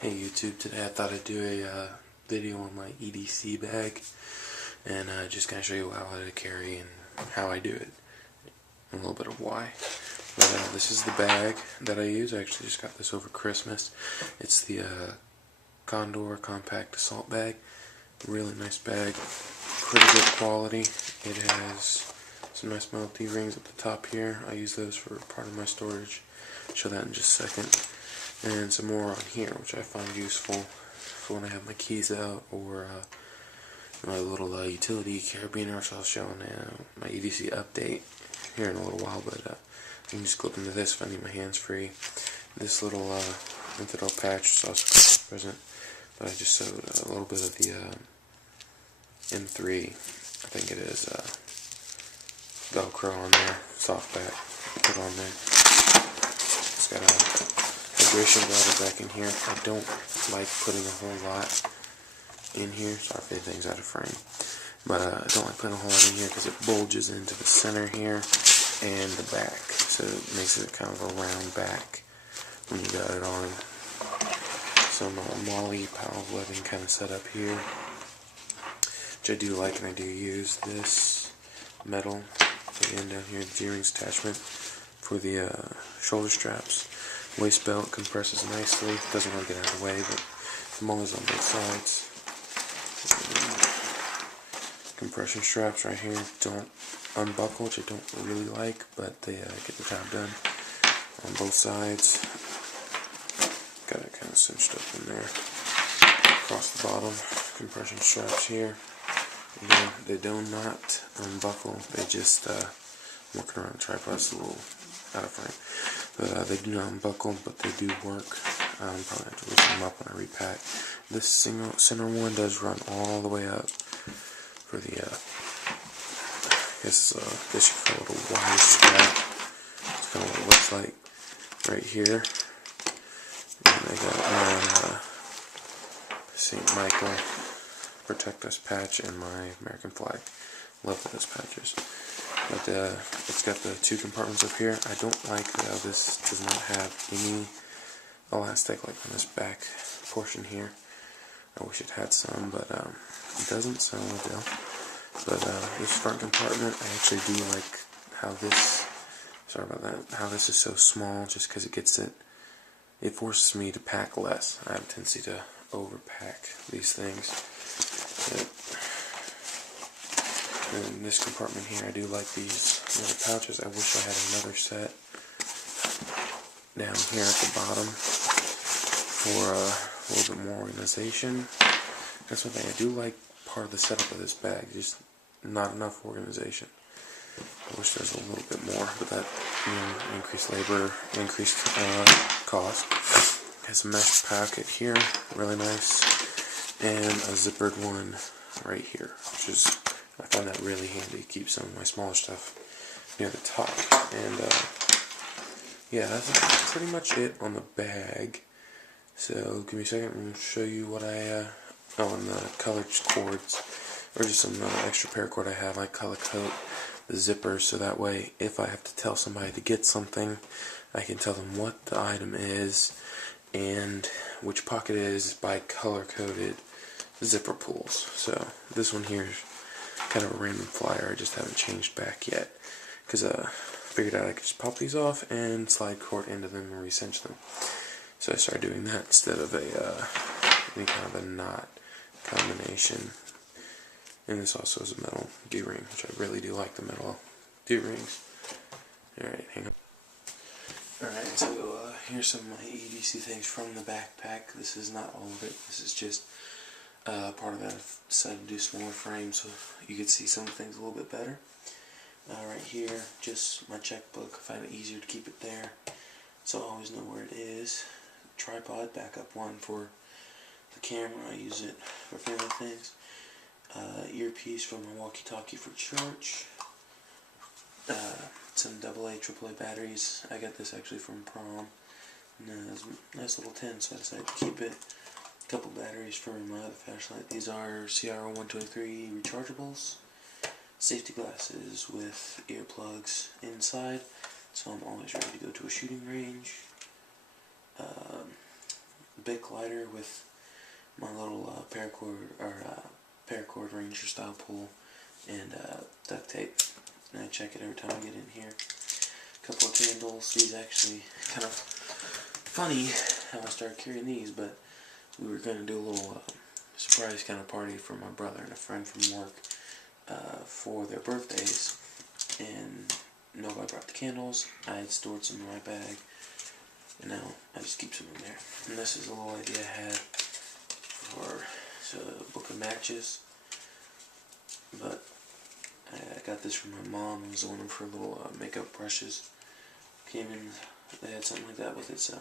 Hey YouTube, today I thought I'd do a video on my EDC bag and just kind of show you how I carry and how I do it, and a little bit of why. But this is the bag that I use. I actually just got this over Christmas. It's the Condor Compact Assault Bag. Really nice bag, pretty good quality. It has some nice metal D-rings at the top here. I use those for part of my storage. Show that in just a second. And some more on here, which I find useful for when I have my keys out, or my little utility carabiner, which I'll show in my EDC update here in a little while. But I can just clip into this if I need my hands free. This little infidel patch is also present, but I just sewed a little bit of the M3, I think it is, Velcro on there, soft back, put on there. It's got a hydration bottle back in here. I don't like putting a whole lot in here. Sorry if anything's out of frame. But I don't like putting a whole lot in here because it bulges into the center here and the back. So it makes it kind of a round back when you got it on. Some Molly power webbing kind of set up here, which I do like, and I do use this metal again down here, the D-rings attachment for the shoulder straps. Waist belt compresses nicely, doesn't really get out of the way, but I'm always on both sides. Compression straps right here don't unbuckle, which I don't really like, but they get the job done on both sides. Got it kind of cinched up in there. Across the bottom, compression straps here. Again, they do not unbuckle, they just, working around the tripod, it's a little out of frame. But they do not unbuckle, but they do work. Probably have to loosen them up when I repack. This center one does run all the way up for the, I guess you call it a Y strap. That's kind of what it looks like right here. And I got my St. Michael Protect Us patch and my American flag. Love those patches. But it's got the two compartments up here. I don't like how this does not have any elastic like on this back portion here. I wish it had some, but it doesn't, so no deal. But this front compartment, I actually do like how this, sorry about that, how this is so small, just because it forces me to pack less. I have a tendency to overpack these things. In this compartment here, I do like these little pouches. I wish I had another set down here at the bottom for a little bit more organization. That's one thing I do like. Part of the setup of this bag, just not enough organization. I wish there was a little bit more, but that, increased labor, increased cost. Has a mesh pocket here, really nice, and a zippered one right here, which is, I find that really handy to keep some of my smaller stuff near the top. And yeah, that's pretty much it on the bag. So give me a second, I'm going to show you what I on the colored cords, or just some extra paracord I have. I color code the zippers so that way if I have to tell somebody to get something, I can tell them what the item is and which pocket it is by color coded zipper pulls. So this one here is kind of a random flyer. I just haven't changed back yet because I figured out I could just pop these off and slide cord into them and recinch them. So I started doing that instead of any kind of a knot combination. And this also is a metal D-ring, which I really do like the metal D-rings. Alright, hang on. Alright, so here's some of my EDC things from the backpack. This is not all of it. This is just part of that. I've decided to do smaller frames so you can see some things a little bit better. Right here, just my checkbook. I find it easier to keep it there, so I always know where it is. Tripod, backup one for the camera. I use it for family things. Earpiece from my walkie-talkie for church. Some AA, AAA batteries. I got this actually from prom. And it's a nice little tin, so I decided to keep it. A couple batteries for my other flashlight. These are CR123 rechargeables. Safety glasses with earplugs inside, so I'm always ready to go to a shooting range. Bic lighter with my little paracord Ranger style pull and duct tape. And I check it every time I get in here. A couple of candles. These actually kind of funny how I started carrying these, but we were going to do a little surprise kind of party for my brother and a friend from work for their birthdays, and nobody brought the candles. I had stored some in my bag, and now I just keep some in there. And this is a little idea I had for a book of matches, but I got this from my mom. I was the one for little makeup brushes. Came in, they had something like that with it, so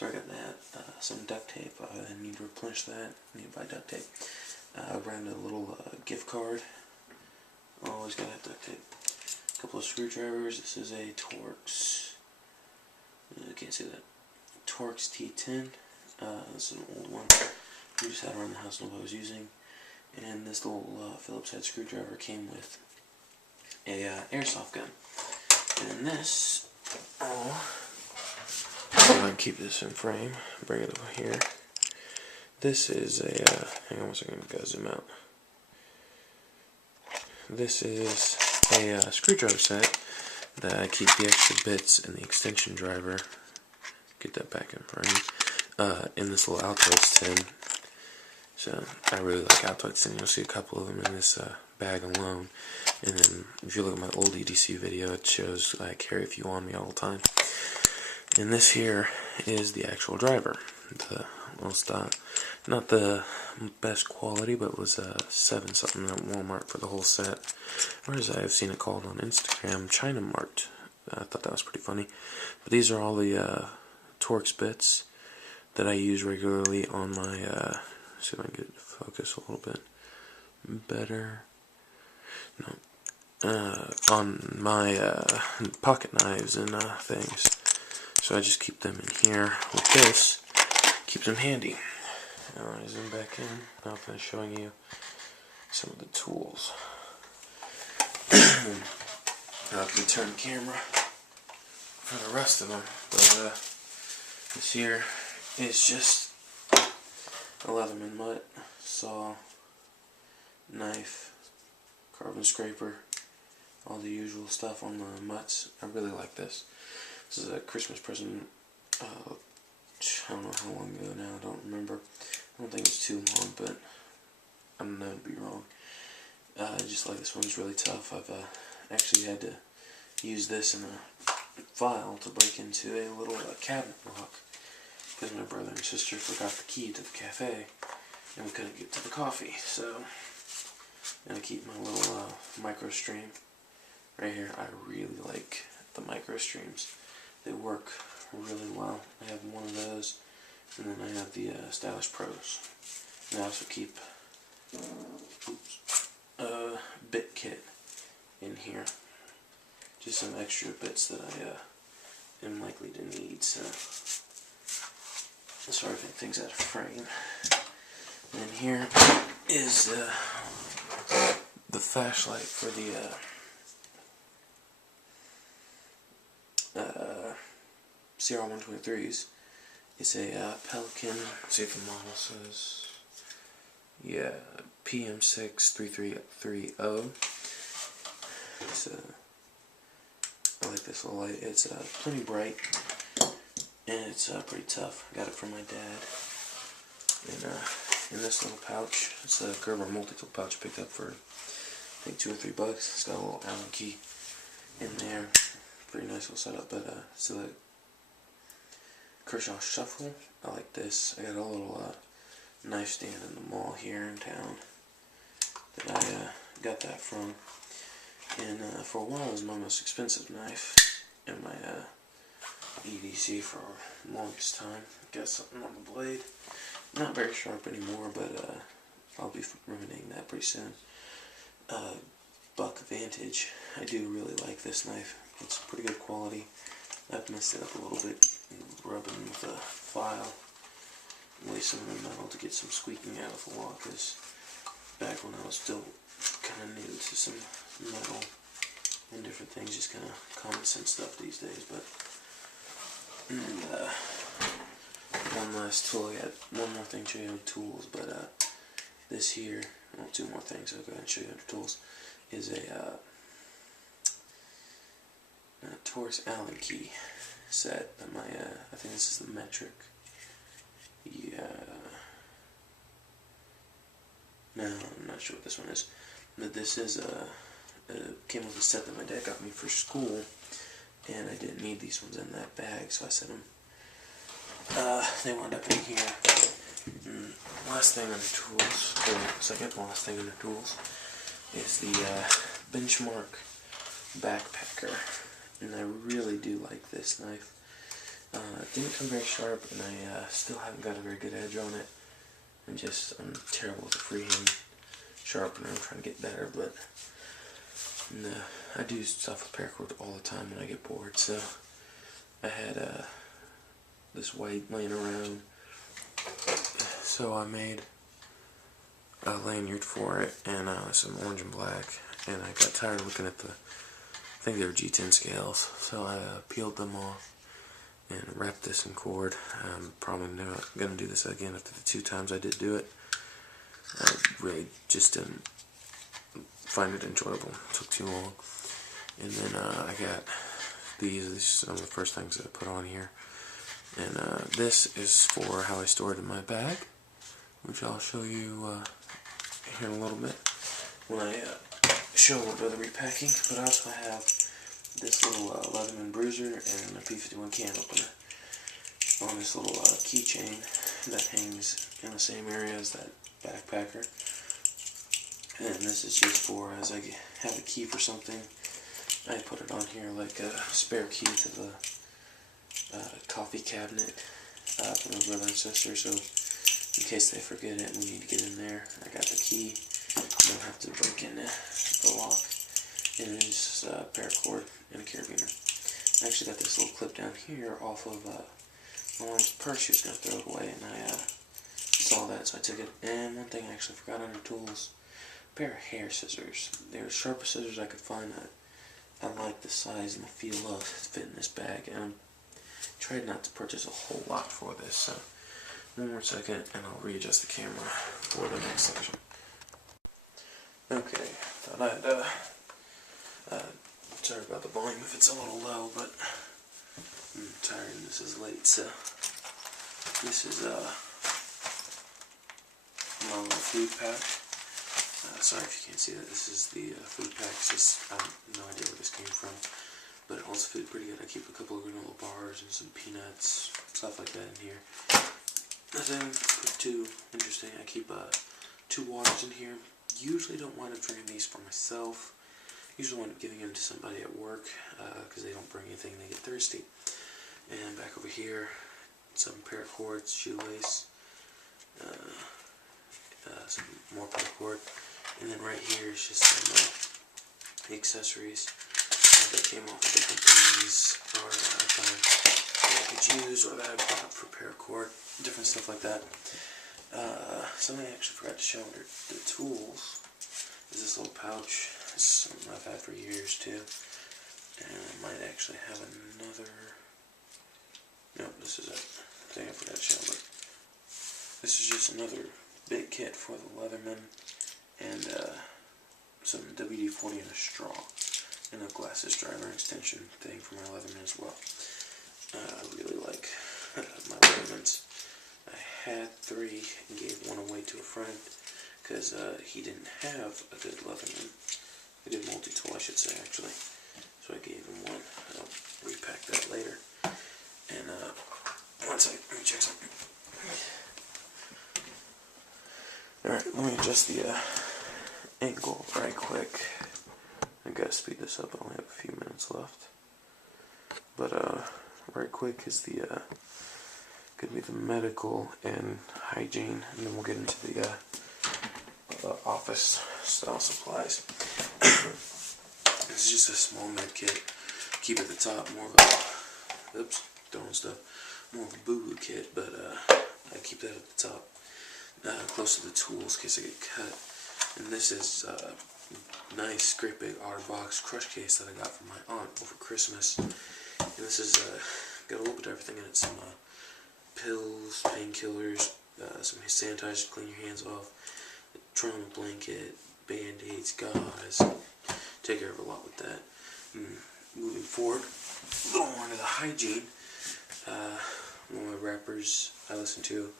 I got that. Some duct tape. I need to replenish that. I need to buy duct tape. Around a little gift card. Always gotta have duct tape. A couple of screwdrivers. This is a Torx. I can't see that. Torx T10. This is an old one. We just had around the house, nobody was using. And this little Phillips head screwdriver came with a airsoft gun. And this, if I can keep this in frame, bring it over here. This is a, hang on one second, gotta zoom out. This is a screwdriver set that I keep the extra bits and the extension driver, get that back in frame, in this little Altoids tin. So I really like Altoids tin. You'll see a couple of them in this bag alone. And then if you look at my old EDC video, it shows I carry a few on me all the time. And this here is the actual driver. The little style. Not the best quality, but it was $7 something at Walmart for the whole set. Or as I've seen it called on Instagram, China Mart. I thought that was pretty funny. But these are all the Torx bits that I use regularly on my, see if I can get it to focus a little bit better. No. On my pocket knives and things. So I just keep them in here with this. Keeps them handy. Now I zoom back in. Now I'm finished showing you some of the tools. Now I can turn the camera for the rest of them. But this here is just a Leatherman mutt, saw, knife, carbon scraper, all the usual stuff on the mutts. I really like this. This is a Christmas present, I don't know how long ago now, I don't remember. I don't think it's too long, but I'm known to be wrong. I just like this one's really tough. I've actually had to use this in a file to break into a little cabinet lock because my brother and sister forgot the key to the cafe and we couldn't get to the coffee. So, and I keep my little micro stream right here. I really like the micro streams. They work really well. I have one of those, and then I have the Stylish Pros. And I also keep a bit kit in here. Just some extra bits that I am likely to need. So, sorry if things out of frame. And then here is the flashlight for the CR123s. It's a Pelican, let's see if the model says, yeah, PM63330. It's I like this little light. It's plenty bright, and it's pretty tough. I got it from my dad. And in this little pouch, it's a Gerber multi-tool pouch I picked up for I think $2 or $3. It's got a little Allen key in there. Pretty nice little setup, but it's a Kershaw Shuffle. I like this. I got a little knife stand in the mall here in town that I got that from. And for a while it was my most expensive knife in my EDC for the longest time. Got something on the blade. Not very sharp anymore, but I'll be remedying that pretty soon. Buck Vantage. I do really like this knife. It's pretty good quality. I've messed it up a little bit, rubbing with a file, lay some in the metal to get some squeaking out of the lock, because back when I was still kind of new to some metal and different things, just kind of common sense stuff these days. But one one last tool. I got one more thing to show you on tools, but this here, well, two more things. I'll go ahead and show you under tools. Is a Taurus Allen key set. I think this is the metric. Yeah. No, I'm not sure what this one is. But this is came with a set that my dad got me for school, and I didn't need these ones in that bag, so I set them. They wound up in here. And last thing under tools, or second to last thing under tools, is the Benchmark backpacker, and I really do like this knife. It didn't come very sharp, and I still haven't got a very good edge on it. I'm terrible with a freehand sharpener. I'm trying to get better, but I do stuff with paracord all the time when I get bored. So I had this white laying around, so I made a lanyard for it, and some orange and black. And I got tired of looking at I think they were G10 scales, so I peeled them off and wrapped this in cord. I'm probably not going to do this again after the 2 times I did do it. I really just didn't find it enjoyable. It took too long. And then I got these are some of the first things that I put on here. And this is for how I store it in my bag, which I'll show you here in a little bit when I show a little bit of the repacking. But I also have this little Leatherman bruiser and a P51 can opener on this little keychain that hangs in the same area as that backpacker. And this is just for, as I have a key for something, I put it on here like a spare key to the coffee cabinet for my brother and sister, so in case they forget it and we need to get in there, I got the key. I don't have to break in the lock. And it's just a paracord and a carabiner. I actually got this little clip down here off of my mom's purse. She was going to throw it away, and I saw that, so I took it. And one thing I actually forgot under tools, a pair of hair scissors. They were the sharpest scissors I could find. I like the size and the feel of it fit in this bag, and I tried not to purchase a whole lot for this. So one more second, and I'll readjust the camera for the next section. Okay, thought I'd sorry about the volume if it's a little low, but I'm tired and this is late, so this is my little food pack. Sorry if you can't see that. This is the food pack. I have no idea where this came from, but it holds food pretty good. I keep a couple of granola bars and some peanuts, stuff like that in here. Nothing too interesting. I keep 2 waters in here. Usually don't wind up drinking these for myself. Usually wind up giving them to somebody at work because they don't bring anything, they get thirsty. And back over here, some paracords, shoelace, some more paracord, and then right here is just some accessories that came off of different things, or I found that I could use, or that I bought for paracord, different stuff like that. Something I actually forgot to show under the tools is this little pouch. It's something I've had for years too, and I might actually have another. Nope, this is a thing I forgot to show, but this is just another big kit for the Leatherman, and some W.H.Y and a straw, and a glasses driver extension thing for my Leatherman as well. I really like my Leathermans. I had 3 and gave one away to a friend because he didn't have a good Leatherman, a good multi-tool I should say actually, so I gave him one. I'll repack that later. And one second, let me check something. Alright, let me adjust the angle right quick. I gotta speed this up, I only have a few minutes left. But right quick is the could be the medical and hygiene, and then we'll get into the office style supplies. This is just a small med kit. Keep at the top, more of a, oops, throwing stuff, more of a boo-boo kit, but I keep that at the top, close to the tools in case I get cut. And this is a nice, great big OtterBox crush case that I got from my aunt over Christmas. And this is got a little bit of everything in it. Some pills, painkillers, some sanitizer to clean your hands off, a trauma blanket, band-aids, gauze. Take care of a lot with that. Moving forward, a little more into the hygiene. One of my rappers I listened to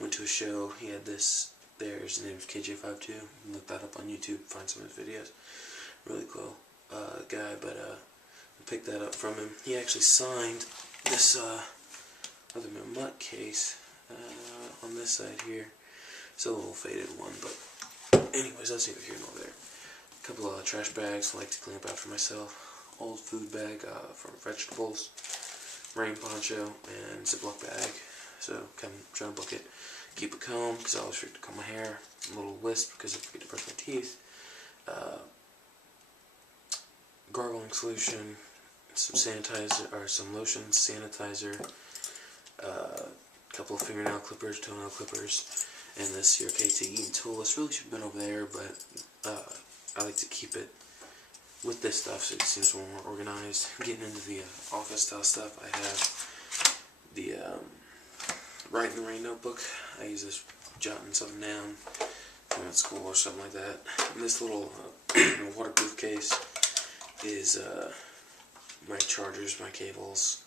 went to a show. He had this there. His name is KJ52. You can look that up on YouTube, find some of his videos. Really cool guy, but I picked that up from him. He actually signed this other Mutt case on this side here. It's a little faded one, but anyways, that's neither here nor there. A couple of trash bags I like to clean up after myself. Old food bag for vegetables, rain poncho, and Ziploc bag. So come trying to book it. Keep a comb because I always forget to comb my hair. A little wisp because I forget to brush my teeth. Gargling solution, some sanitizer or some lotion, sanitizer, a couple of fingernail clippers, toenail clippers, and this here KT Eaton tool. This really should have been over there, but I like to keep it with this stuff so it seems more organized. Getting into the office style stuff, I have the Write in the Rain notebook. I use this jotting something down when I'm at school or something like that. And this little waterproof case is my chargers, my cables,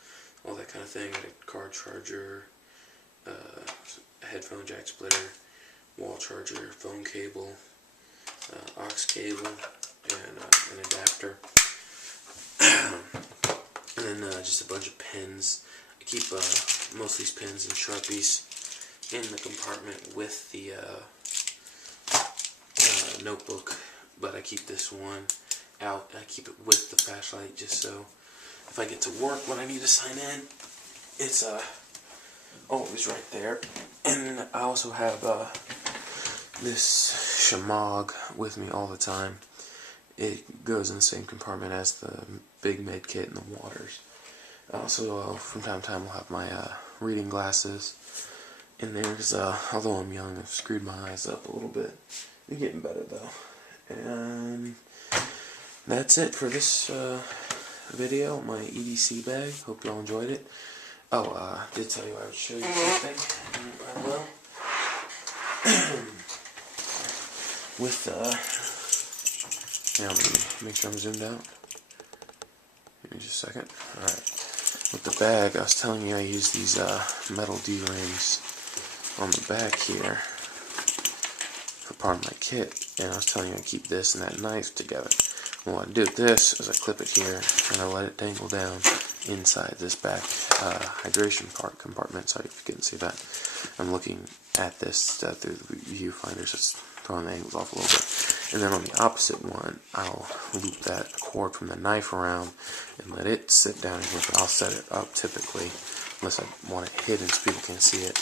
all that kind of thing. I got a car charger, a headphone jack splitter, wall charger, phone cable, aux cable, and an adapter. And then just a bunch of pens. I keep most of these pens and Sharpies in the compartment with the notebook, but I keep this one out. I keep it with the flashlight just so if I get to work when I need to sign in, it's always right there. And I also have this Shemagh with me all the time. It goes in the same compartment as the big med kit and the waters. Also, from time to time, I'll have my reading glasses in there because although I'm young, I've screwed my eyes up a little bit. They're getting better though. And that's it for this video, my EDC bag. Hope y'all enjoyed it. Oh, I did tell you I would show you something. I will. With now let me make sure I'm zoomed out. Give me just a second. Alright. With the bag, I was telling you I use these metal D-rings on the back here for part of my kit. And I was telling you I keep this and that knife together. Well, what I do with this is I clip it here and I let it dangle down inside this back hydration compartment. Sorry if you couldn't see that. I'm looking at this through the viewfinder, so it's throwing the angles off a little bit. And then on the opposite one, I'll loop that cord from the knife around and let it sit down here. But I'll set it up typically, unless I want it hidden so people can't see it.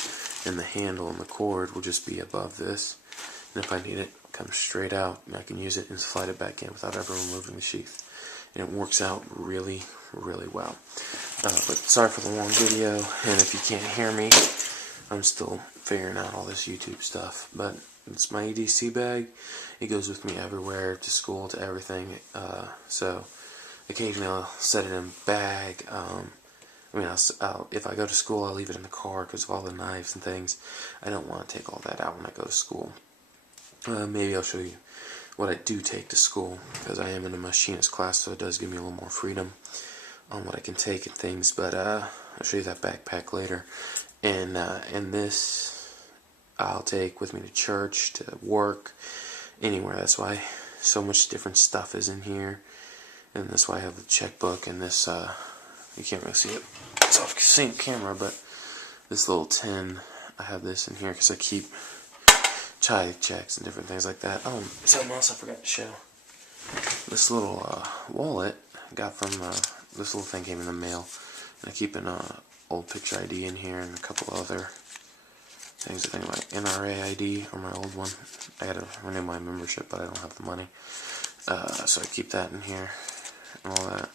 And the handle and the cord will just be above this. And if I need it, it comes straight out. And I can use it and slide it back in without ever removing the sheath. And it works out really, really well. But sorry for the long video. And if you can't hear me, I'm still figuring out all this YouTube stuff. But it's my EDC bag. It goes with me everywhere, to school, to everything. So occasionally I'll set it in a bag. If I go to school, I'll leave it in the car because of all the knives and things. I don't want to take all that out when I go to school. Maybe I'll show you what I do take to school, because I am in a machinist class, so it does give me a little more freedom on what I can take and things. But I'll show you that backpack later. And this I'll take with me to church, to work, anywhere. That's why so much different stuff is in here. And that's why I have the checkbook and this, you can't really see it, it's off the same camera, but this little tin, I have this in here because I keep child checks and different things like that. Oh, something else I forgot to show. This little wallet I got from, this little thing came in the mail. And I keep an old picture ID in here and a couple other things. I think my NRA ID or my old one. I had to renew my membership, but I don't have the money. So I keep that in here and all that.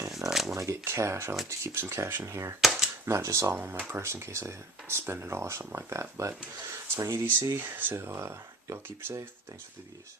And when I get cash, I like to keep some cash in here. Not just all on my purse in case I spend it all or something like that. But it's my EDC, so y'all keep safe. Thanks for the views.